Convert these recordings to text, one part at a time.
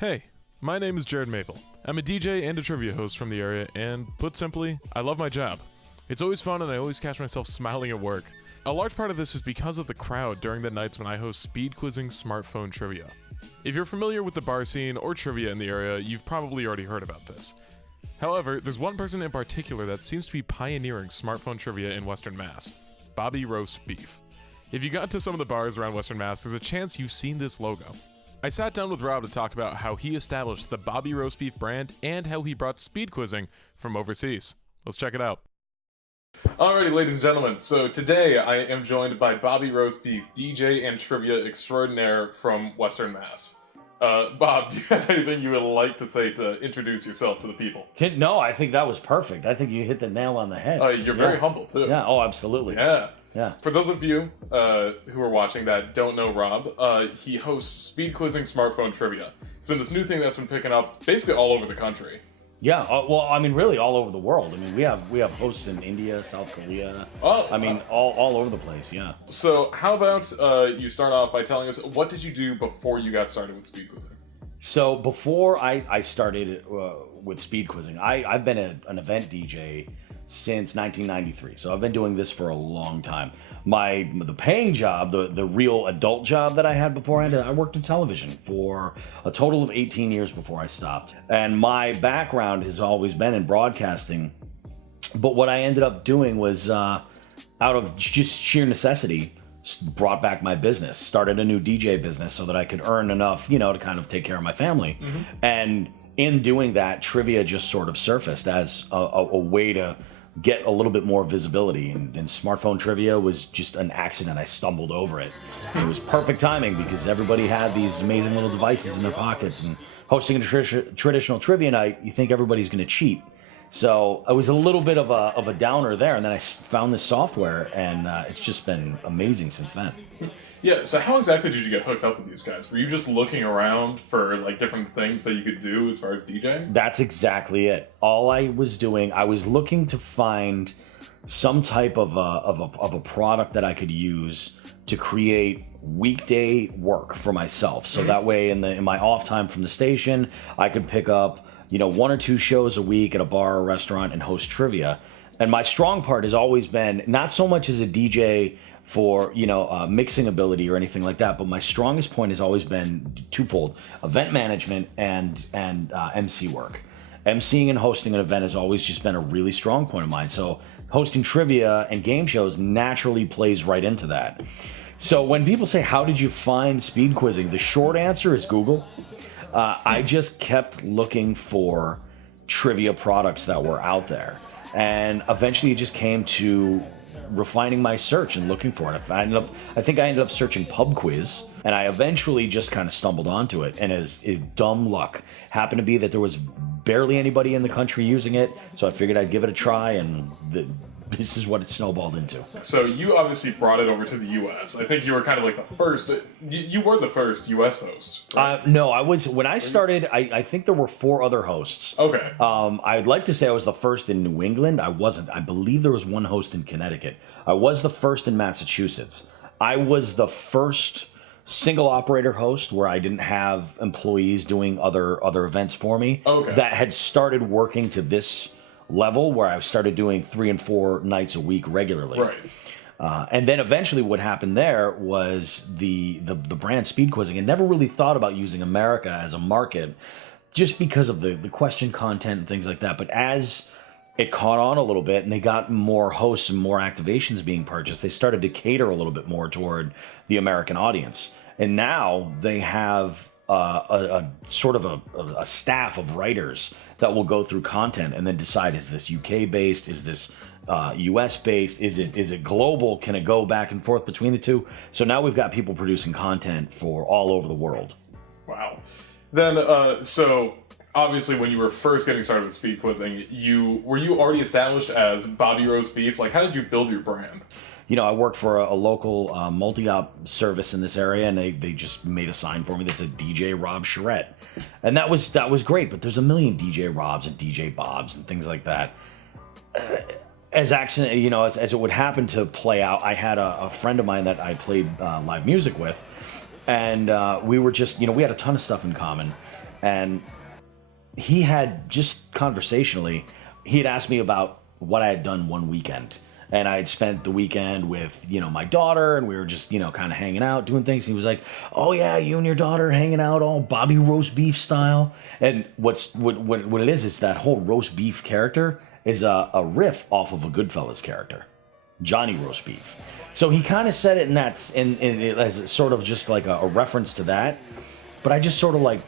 Hey, my name is Jared Maple. I'm a DJ and a trivia host from the area, and put simply, I love my job. It's always fun and I always catch myself smiling at work. A large part of this is because of the crowd during the nights when I host speed quizzing smartphone trivia. If you're familiar with the bar scene or trivia in the area, you've probably already heard about this. However, there's one person in particular that seems to be pioneering smartphone trivia in Western Mass, Bobby Roast Beef. If you got to some of the bars around Western Mass, there's a chance you've seen this logo. I sat down with Rob to talk about how he established the Bobby Roast Beef brand and how he brought speed quizzing from overseas. Let's check it out. Alrighty, ladies and gentlemen, so today I am joined by Bobby Roast Beef, DJ and trivia extraordinaire from Western Mass. Bob, do you have anything you would like to say to introduce yourself to the people? No, I think that was perfect. I think you hit the nail on the head. You're very humble, too. Yeah, oh, absolutely. Yeah. For those of you who are watching that don't know Rob, he hosts speed quizzing smartphone trivia. It's been this new thing that's been picking up basically all over the country. Yeah, well, I mean, really all over the world. I mean, we have hosts in India, South Korea. All over the place, yeah. So how about you start off by telling us, what did you do before you got started with speed quizzing? So before I started with speed quizzing, I've been an event DJ since 1993. So I've been doing this for a long time. The paying job, the real adult job that I had beforehand, I worked in television for a total of 18 years before I stopped. And my background has always been in broadcasting. But what I ended up doing was, out of just sheer necessity, brought back my business, started a new DJ business so that I could earn enough, to kind of take care of my family. Mm-hmm. And in doing that, trivia just sort of surfaced as a way to get a little bit more visibility, and smartphone trivia was just an accident. I stumbled over it. It was perfect timing because everybody had these amazing little devices in their pockets, and hosting a traditional trivia night, you think everybody's going to cheat. So it was a little bit of a downer there, and then I found this software, and it's just been amazing since then. Yeah, so how exactly did you get hooked up with these guys? Were you just looking around for different things that you could do as far as DJing? That's exactly it. All I was doing, I was looking to find some type of a product that I could use to create weekday work for myself. So that way, in my off time from the station, I could pick up one or two shows a week at a bar or restaurant and host trivia. And my strong part has always been not so much as a DJ for mixing ability or anything like that, but my strongest point has always been twofold: event management and MC work. MCing and hosting an event has always just been a really strong point of mine. So hosting trivia and game shows naturally plays right into that. So when people say, how did you find speed quizzing? The short answer is Google. I just kept looking for trivia products that were out there. And eventually it just came to refining my search and looking for it. I think I ended up searching pub quiz, and I eventually just kind of stumbled onto it. And as dumb luck happened to be that there was barely anybody in the country using it, so I figured I'd give it a try, and this is what it snowballed into. So you obviously brought it over to the U.S. I think you were kind of the first. You were the first U.S. host, right? No, I was. When I started, I think there were 4 other hosts. Okay. I'd like to say I was the first in New England. I wasn't. I believe there was one host in Connecticut. I was the first in Massachusetts. I was the first single operator host where I didn't have employees doing other events for me. Okay. That had started working to this level where I started doing 3 and 4 nights a week regularly. Right. And then eventually what happened there was the brand speed quizzing. I never really thought about using America as a market just because of the question content and things like that. But as it caught on a little bit and they got more hosts and more activations being purchased, they started to cater a little bit more toward the American audience. And now they have a sort of a staff of writers that will go through content and then decide, is this UK based, is this US based, is it global, can it go back and forth between the two? So now we've got people producing content for all over the world. Wow. Then so obviously when you were first getting started with speed quizzing, were you already established as Bobby Roast Beef? How did you build your brand? I worked for a local multi-op service in this area, and they just made a sign for me that said DJ Rob Charette. And that was great, but there's a million DJ Robs and DJ Bobs and things like that. As it would happen to play out, I had a friend of mine that I played live music with, and we were just, we had a ton of stuff in common. and he had just conversationally, he had asked me about what I had done one weekend. And I had spent the weekend with, my daughter, and we were just, kind of hanging out, doing things. He was like, "Oh yeah, you and your daughter hanging out all Bobby roast beef style." And what it is that whole roast beef character is a riff off of a Goodfellas character, Johnny Roast Beef. So he kind of said it as sort of just like a reference to that. But I just sort of like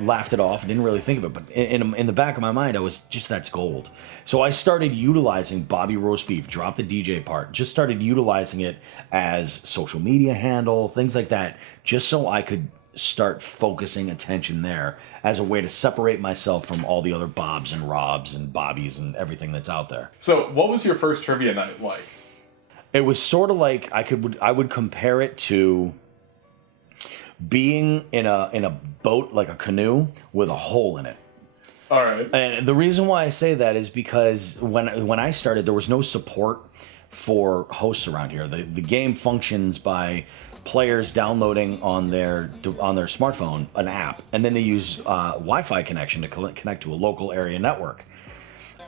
laughed it off, didn't really think of it, but in the back of my mind, I was just, that's gold. So I started utilizing Bobby Roast Beef, drop the DJ part, just started utilizing it as social media handle, things like that, just so I could start focusing attention there as a way to separate myself from all the other Bobs and Robs and Bobbies and everything that's out there. So what was your first trivia night like? It was sort of like, I would compare it to being in a boat, like a canoe with a hole in it. All right. And the reason why I say that is because when I started, there was no support for hosts around here. The game functions by players downloading on their smartphone an app, and then they use Wi-Fi connection to connect to a local area network.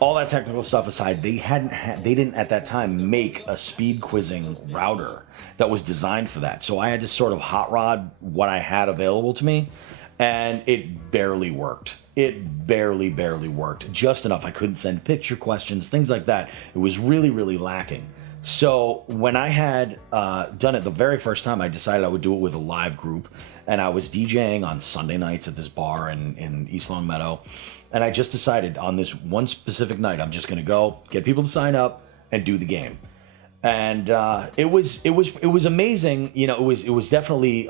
All that technical stuff aside, they didn't at that time make a speed quizzing router that was designed for that. So I had to sort of hot rod what I had available to me, and it barely worked. It barely worked. Just enough. I couldn't send picture questions, things like that. It was really, really lacking. So when I had done it the very first time, I decided I would do it with a live group, and I was DJing on Sunday nights at this bar in East Long Meadow, and I just decided on this one specific night, I'm just going to go get people to sign up and do the game. And it was amazing. It was definitely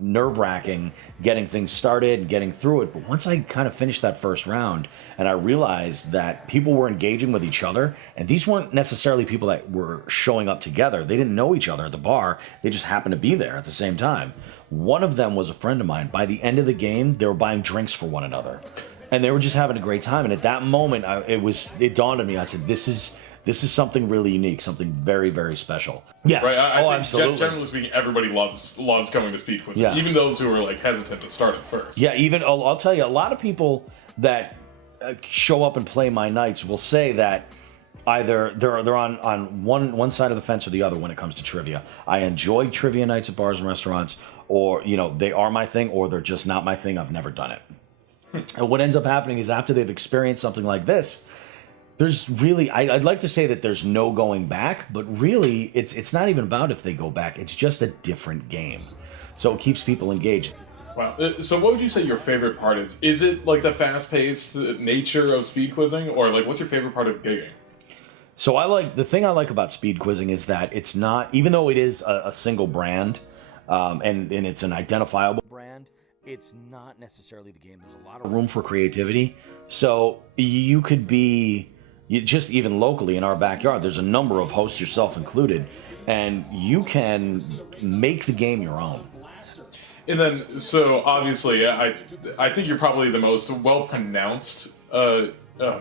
nerve-wracking getting things started and getting through it. But once I kind of finished that first round, and I realized that people were engaging with each other, and these weren't necessarily people that were showing up together. They didn't know each other at the bar. They just happened to be there at the same time. One of them was a friend of mine. By the end of the game, they were buying drinks for one another, and they were just having a great time. And at that moment, it dawned on me. I said, "This is something really unique, something very, very special." Yeah. Right. I think absolutely. Generally speaking, everybody loves coming to speed quizzing. Yeah. Even those who are like hesitant to start at first. Yeah. Even I'll tell you, a lot of people that show up and play my nights will say that either they're on one side of the fence or the other when it comes to trivia. I enjoy trivia nights at bars and restaurants, or they are my thing, or they're just not my thing. I've never done it. And what ends up happening is after they've experienced something like this, there's really, I'd like to say that there's no going back, but really it's not even about if they go back. It's just a different game. So it keeps people engaged. Wow. So what would you say your favorite part is? Is it like the fast-paced nature of speed quizzing, or like what's your favorite part of gigging? So the thing I like about speed quizzing is that it's not, even though it is a single brand, and it's an identifiable brand, it's not necessarily the game. There's a lot of room for creativity. So you could be, just even locally in our backyard, there's a number of hosts, yourself included, and you can make the game your own. And then, so obviously, I think you're probably the most well-pronounced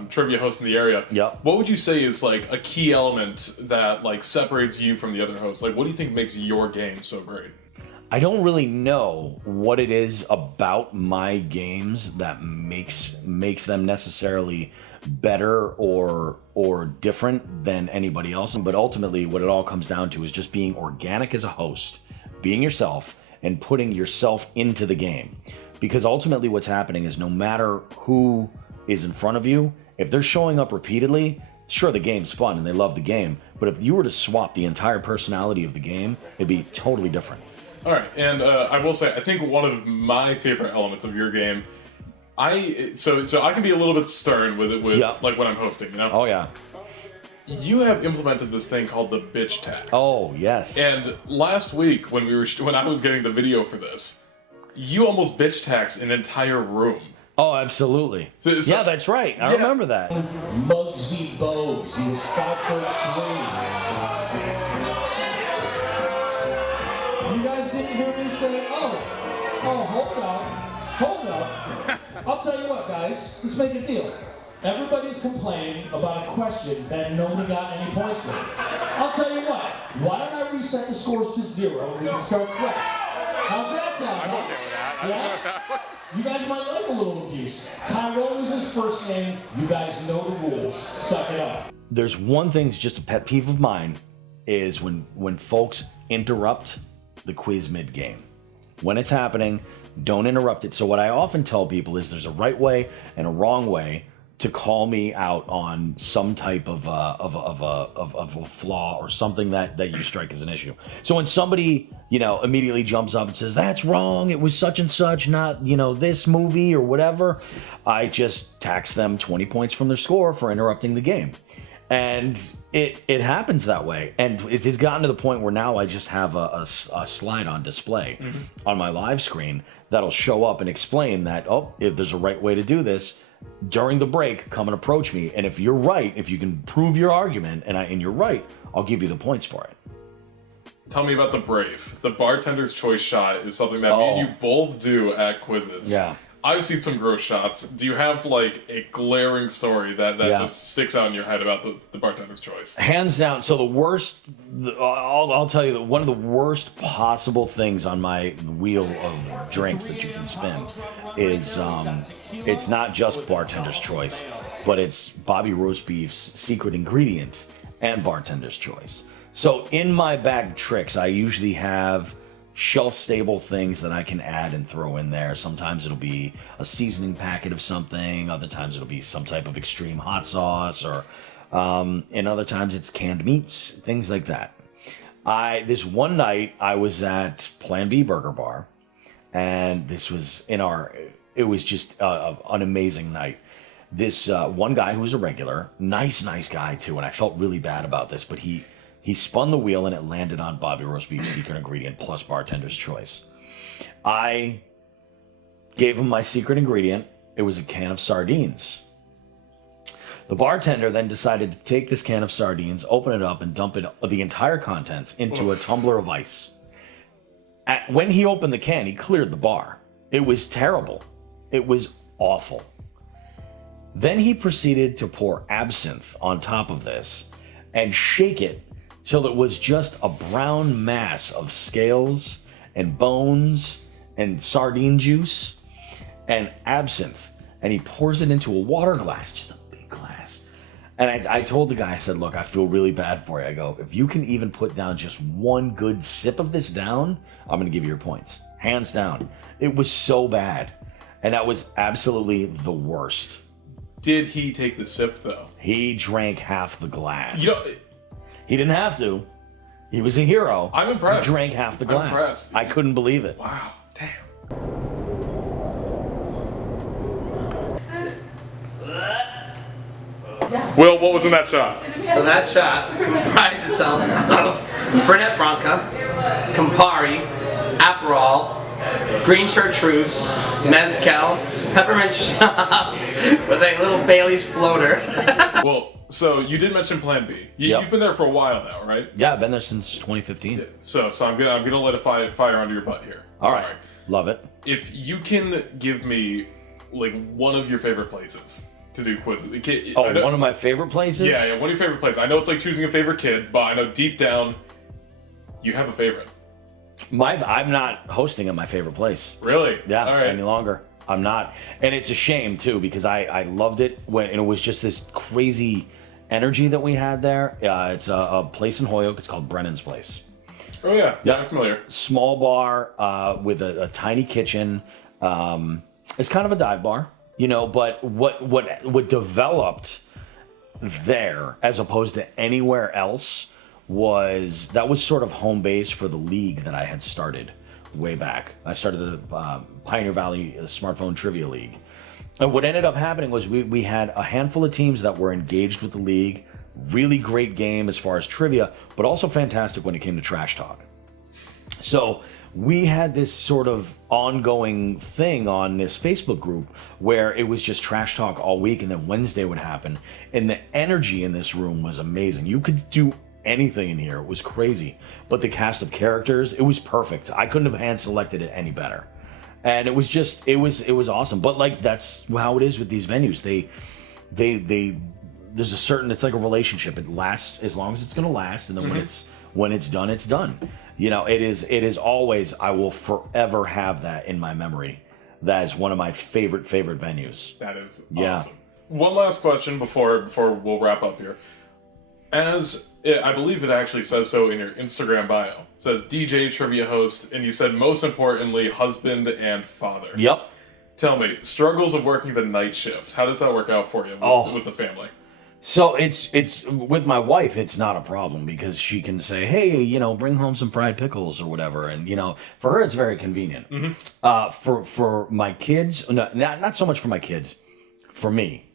trivia host in the area. Yep. What would you say is like a key element that like separates you from the other hosts? Like, what do you think makes your game so great? I don't really know what it is about my games that makes them necessarily better or different than anybody else. But ultimately, what it all comes down to is just being organic as a host, being yourself, and putting yourself into the game. Because ultimately what's happening is no matter who is in front of you, if they're showing up repeatedly, sure, the game's fun and they love the game, but if you were to swap the entire personality of the game, it'd be totally different. All right, and I will say, I think one of my favorite elements of your game, so I can be a little bit stern with Yeah. like when I'm hosting, Oh yeah. You have implemented this thing called the bitch tax. Oh yes. And last week when I was getting the video for this, you almost bitch taxed an entire room. Oh, absolutely. So, yeah, that's right. I remember that. Muggsy Bogues, he was 5'3". You guys didn't hear me say, oh, hold up. I'll tell you what, guys, let's make a deal. Everybody's complaining about a question that nobody got any points for. I'll tell you what, why don't I reset the scores to 0 and we can start fresh? How's that sound? I'm huh? okay with that. Yeah? You guys might like a little abuse. Tyrone is his first name. You guys know the rules. Suck it up. There's one thing that's just a pet peeve of mine is when folks interrupt the quiz mid-game. When it's happening, don't interrupt it. So what I often tell people is there's a right way and a wrong way to call me out on some type of a flaw or something that you strike as an issue. So when somebody, immediately jumps up and says, that's wrong, it was such and such, not, this movie or whatever, I just tax them 20 points from their score for interrupting the game. And it happens that way. And it has gotten to the point where now I just have a slide on display on my live screen that'll show up and explain that, if there's a right way to do this, during the break, come and approach me. And if you're right, if you can prove your argument and you're right, I'll give you the points for it. Tell me about the Brave. The bartender's choice shot is something that me and you both do at quizzes. Yeah. I've seen some gross shots. Do you have like a glaring story that just sticks out in your head about the bartender's choice? Hands down. So the worst, I'll tell you that one of the worst possible things on my wheel of drinks that you can spin is it's not just bartender's choice, but it's Bobby Roast Beef's secret ingredient and bartender's choice. So in my bag of tricks, I usually have shelf-stable things that I can add and throw in there. Sometimes it'll be a seasoning packet of something. Other times it'll be some type of extreme hot sauce, or and other times it's canned meats, things like that. This one night I was at Plan B Burger Bar, and this was it was just an amazing night. This one guy who was a regular, nice guy too, and I felt really bad about this, but he spun the wheel and it landed on Bobby Roast Beef's secret ingredient plus bartender's choice. I gave him my secret ingredient. It was a can of sardines. The bartender then decided to take this can of sardines, open it up, and dump the entire contents into a tumbler of ice. When he opened the can, he cleared the bar. It was terrible. It was awful. Then he proceeded to pour absinthe on top of this and shake it till it was just a brown mass of scales and bones and sardine juice and absinthe. And he pours it into a water glass, just a big glass. And I told the guy, I said, look, I feel really bad for you. I go, if you can even put down just one good sip of this down, I'm going to give you your points. Hands down. It was so bad. And that was absolutely the worst. Did he take the sip, though? He drank half the glass. You know, he didn't have to. He was a hero. I'm impressed. He drank half the glass. I'm impressed. I couldn't believe it. Wow, damn. Will, what was in that shot? So that shot comprised itself of Fernet Branca, Campari, Aperol, green chartreuse, mezcal, peppermint schnapps with a little Bailey's floater. Well, so you did mention Plan B. You've been there for a while now, right? Yeah, I've been there since 2015. So I'm gonna let it fire under your butt here. All right, love it. If you can give me like one of your favorite places to do quizzes. One of my favorite places? Yeah, one of your favorite places. I know it's like choosing a favorite kid, but I know deep down you have a favorite. I'm not hosting at my favorite place. Really? Yeah, all right. Any longer. I'm not. And it's a shame, too, because I loved it when it was just this crazy energy that we had there. It's a place in Holyoke. It's called Brennan's Place. Oh, yeah. Yeah, I'm familiar. Small bar with a tiny kitchen. It's kind of a dive bar, but what developed there as opposed to anywhere else was sort of home base for the league that I had started way back. I started the Pioneer Valley Smartphone Trivia League. And what ended up happening was we had a handful of teams that were engaged with the league, really great game as far as trivia, but also fantastic when it came to trash talk. So we had this sort of ongoing thing on this Facebook group where it was just trash talk all week, and then Wednesday would happen. And the energy in this room was amazing. You could do anything in here. It was crazy. But the cast of characters, it was perfect. I couldn't have hand selected it any better. And it was just, it was awesome. But like, that's how it is with these venues. There's a certain, it's like a relationship. It lasts as long as it's going to last. And then when it's done, it's done. You know, it is always, I will forever have that in my memory. That is one of my favorite venues. That is Yeah. awesome. One last question before we'll wrap up here. I believe it actually says so in your Instagram bio. It says DJ, trivia host, and you said most importantly, husband and father. Yep. Tell me, struggles of working the night shift. How does that work out for you with the family? So it's with my wife, it's not a problem because she can say, hey, you know, bring home some fried pickles or whatever. And, you know, for her, it's very convenient. For my kids, no, not so much for my kids. For me,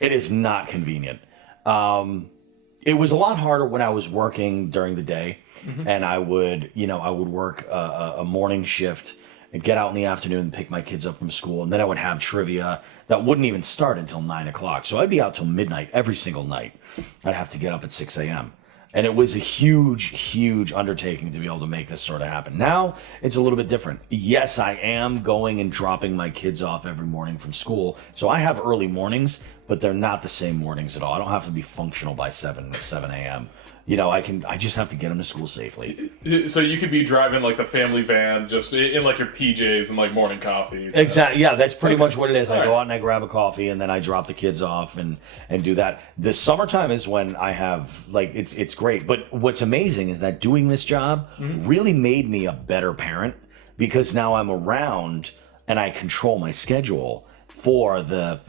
it is not convenient. It was a lot harder when I was working during the day, and I would work a morning shift and get out in the afternoon and pick my kids up from school, and then I would have trivia that wouldn't even start until 9 o'clock. So I'd be out till midnight every single night. I'd have to get up at 6 a.m. And it was a huge undertaking to be able to make this sort of happen. Now, it's a little bit different. Yes, I am going and dropping my kids off every morning from school. So I have early mornings, but they're not the same mornings at all. I don't have to be functional by 7 a.m. You know, I just have to get them to school safely. So you could be driving like the family van, just in like your PJs and like morning coffee. Exactly. Yeah, that's pretty much what it is. I go out and I grab a coffee and then I drop the kids off and do that. The summertime is when I have like it's great. But what's amazing is that doing this job really made me a better parent because now I'm around and I control my schedule for the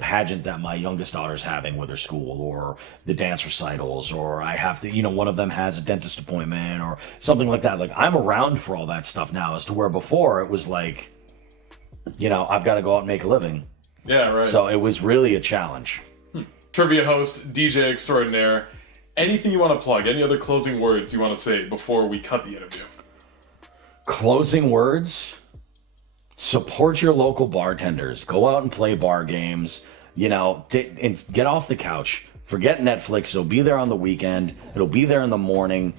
pageant that my youngest daughter's having with her school, or the dance recitals, or I have to, one of them has a dentist appointment or something like that. Like, I'm around for all that stuff now, as to where before it was like, I've got to go out and make a living. Yeah, right. So it was really a challenge. Trivia host, DJ extraordinaire. Anything you want to plug? Any other closing words you want to say before we cut the interview? Closing words? Support your local bartenders. Go out and play bar games. And get off the couch. Forget Netflix. It'll be there on the weekend. It'll be there in the morning.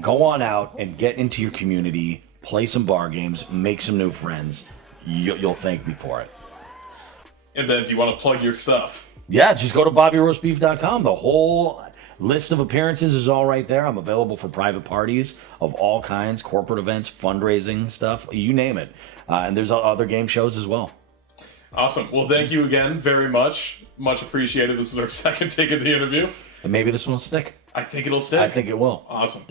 Go on out and get into your community. Play some bar games. Make some new friends. You'll thank me for it. And then, do you want to plug your stuff? Yeah, just go to BobbyRoastBeef.com. The whole list of appearances is all right there. I'm available for private parties of all kinds, corporate events, fundraising stuff, you name it. And there's other game shows as well. Awesome. Well, thank you again very much. Much appreciated. This is our second take of the interview. And maybe this one will stick. I think it'll stick. I think it will. Awesome.